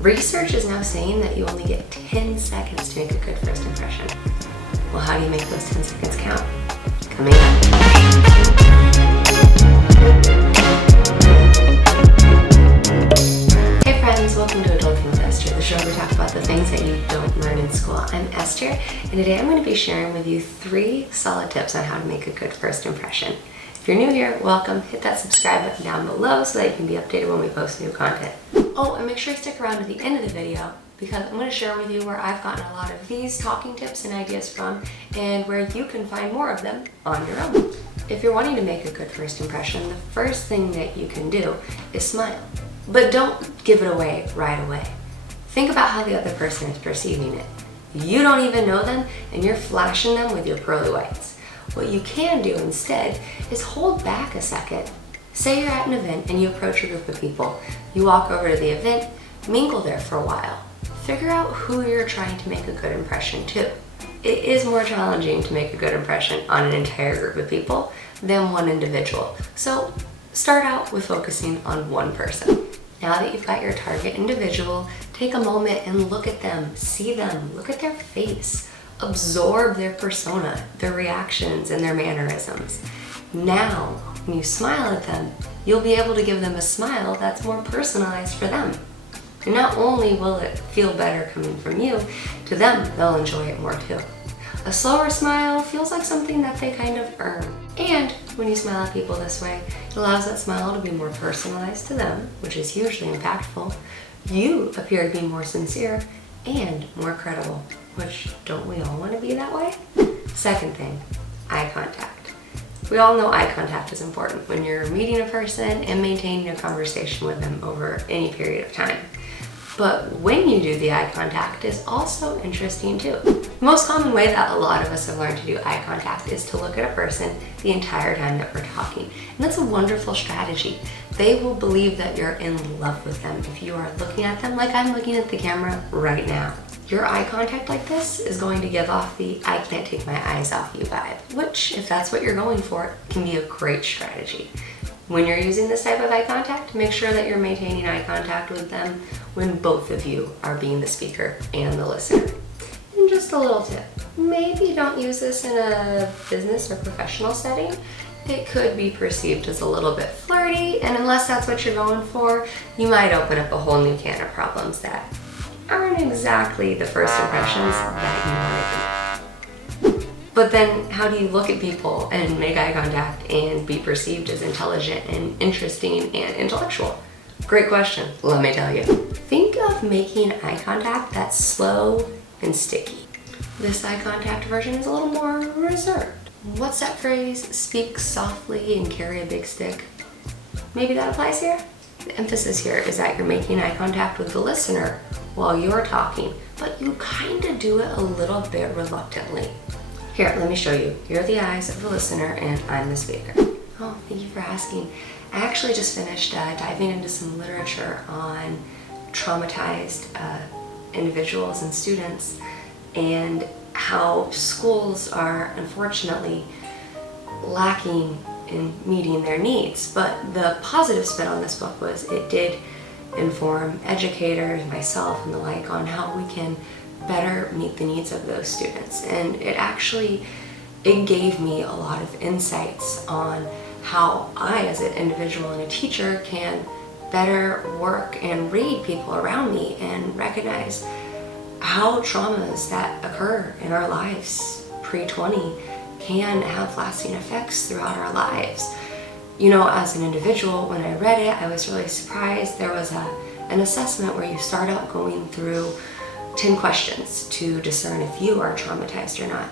Research is now saying that you only get 10 seconds to make a good first impression. Well, how do you make those 10 seconds count? Coming up. Hey friends, welcome to Adulting with Esther, the show where we talk about the things that you don't learn in school. I'm Esther, and today I'm going to be sharing with you 3 solid tips on how to make a good first impression. If you're new here, welcome. Hit that subscribe button down below so that you can be updated when we post new content. Oh, and make sure you stick around to the end of the video because I'm going to share with you where I've gotten a lot of these talking tips and ideas from and where you can find more of them on your own. If you're wanting to make a good first impression, the first thing that you can do is smile. But don't give it away right away. Think about how the other person is perceiving it. You don't even know them and you're flashing them with your pearly whites. What you can do instead is hold back a second. Say you're at an event and you approach a group of people. You walk over to the event, mingle there for a while. Figure out who you're trying to make a good impression to. It is more challenging to make a good impression on an entire group of people than one individual. So start out with focusing on one person. Now that you've got your target individual, take a moment and look at them, see them, look at their face. Absorb their persona, their reactions, and their mannerisms. Now, when you smile at them, you'll be able to give them a smile that's more personalized for them. And not only will it feel better coming from you, to them, they'll enjoy it more too. A slower smile feels like something that they kind of earn. And when you smile at people this way, it allows that smile to be more personalized to them, which is hugely impactful. You appear to be more sincere and more credible, which don't we all want to be that way? Second thing, eye contact. We all know eye contact is important when you're meeting a person and maintaining a conversation with them over any period of time. But when you do the eye contact is also interesting too. The most common way that a lot of us have learned to do eye contact is to look at a person the entire time that we're talking. And that's a wonderful strategy. They will believe that you're in love with them if you are looking at them like I'm looking at the camera right now. Your eye contact like this is going to give off the I can't take my eyes off you vibe, which, if that's what you're going for, can be a great strategy. When you're using this type of eye contact, make sure that you're maintaining eye contact with them when both of you are being the speaker and the listener. And just a little tip, maybe don't use this in a business or professional setting. It could be perceived as a little bit flirty, and unless that's what you're going for, you might open up a whole new can of problems that aren't exactly the first impressions that you want to be. But then how do you look at people and make eye contact and be perceived as intelligent and interesting and intellectual? Great question, let me tell you. Think of making eye contact that's slow and sticky. This eye contact version is a little more reserved. What's that phrase? Speak softly and carry a big stick. Maybe that applies here? The emphasis here is that you're making eye contact with the listener while you're talking, but you kind of do it a little bit reluctantly. Here, let me show you. Here are the eyes of the listener and I'm the speaker. Oh, thank you for asking. I actually just finished diving into some literature on traumatized individuals and students and how schools are unfortunately lacking in meeting their needs. But the positive spin on this book was it did inform educators, myself, and the like on how we can better meet the needs of those students. And it gave me a lot of insights on how I, as an individual and a teacher, can better work and read people around me and recognize how traumas that occur in our lives pre-20 can have lasting effects throughout our lives. You know, as an individual, when I read it, I was really surprised. There was an assessment where you start out going through 10 questions to discern if you are traumatized or not.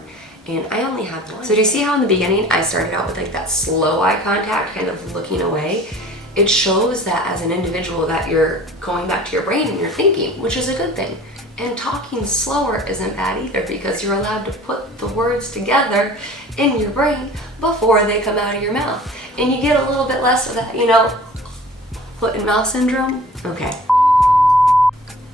And I only had one. So do you see how in the beginning I started out with like that slow eye contact, kind of looking away? It shows that as an individual that you're going back to your brain and you're thinking, which is a good thing. And talking slower isn't bad either because you're allowed to put the words together in your brain before they come out of your mouth. And you get a little bit less of that, foot and mouth syndrome. Okay.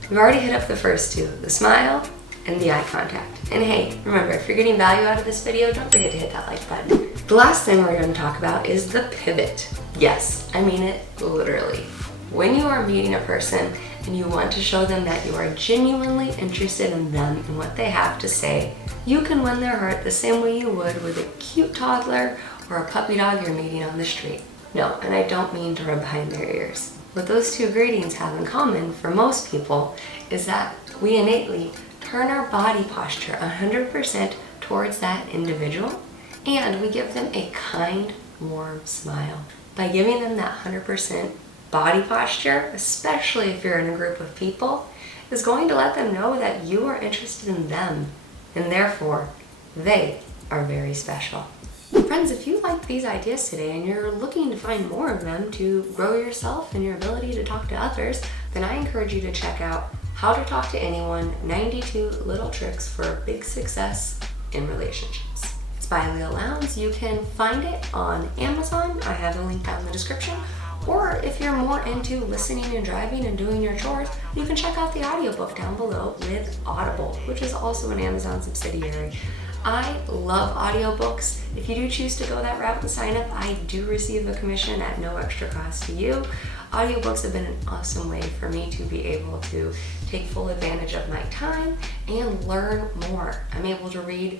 We've already hit up the first two, the smile and the eye contact. And hey, remember, if you're getting value out of this video, don't forget to hit that like button. The last thing we're going to talk about is the pivot. Yes, I mean it literally. When you are meeting a person and you want to show them that you are genuinely interested in them and what they have to say, you can win their heart the same way you would with a cute toddler or a puppy dog you're meeting on the street. No, and I don't mean to rub behind their ears. What those two greetings have in common for most people is that we innately turn our body posture 100% towards that individual, and we give them a kind, warm smile. By giving them that 100% body posture, especially if you're in a group of people, is going to let them know that you are interested in them, and therefore, they are very special. Friends, if you like these ideas today and you're looking to find more of them to grow yourself and your ability to talk to others, then I encourage you to check out How to Talk to Anyone, 92 Little Tricks for Big Success in Relationships. It's by Leah Lowndes. You can find it on Amazon. I have a link down in the description. Or if you're more into listening and driving and doing your chores, you can check out the audiobook down below with Audible, which is also an Amazon subsidiary. I love audiobooks. If you do choose to go that route and sign up, I do receive a commission at no extra cost to you. Audiobooks have been an awesome way for me to be able to take full advantage of my time and learn more. I'm able to read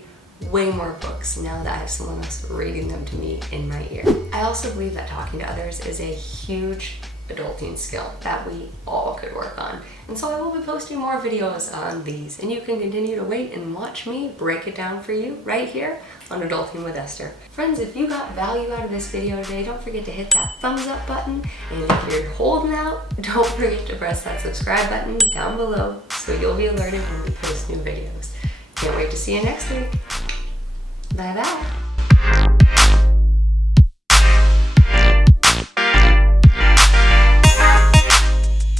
way more books now that I have someone else reading them to me in my ear. I also believe that talking to others is a huge adulting skill that we all could work on. And so I will be posting more videos on these, and you can continue to wait and watch me break it down for you right here on Adulting with Esther. Friends, if you got value out of this video today, don't forget to hit that thumbs up button. And if you're holding out, don't forget to press that subscribe button down below so you'll be alerted when we post new videos. Can't wait to see you next week. Bye bye.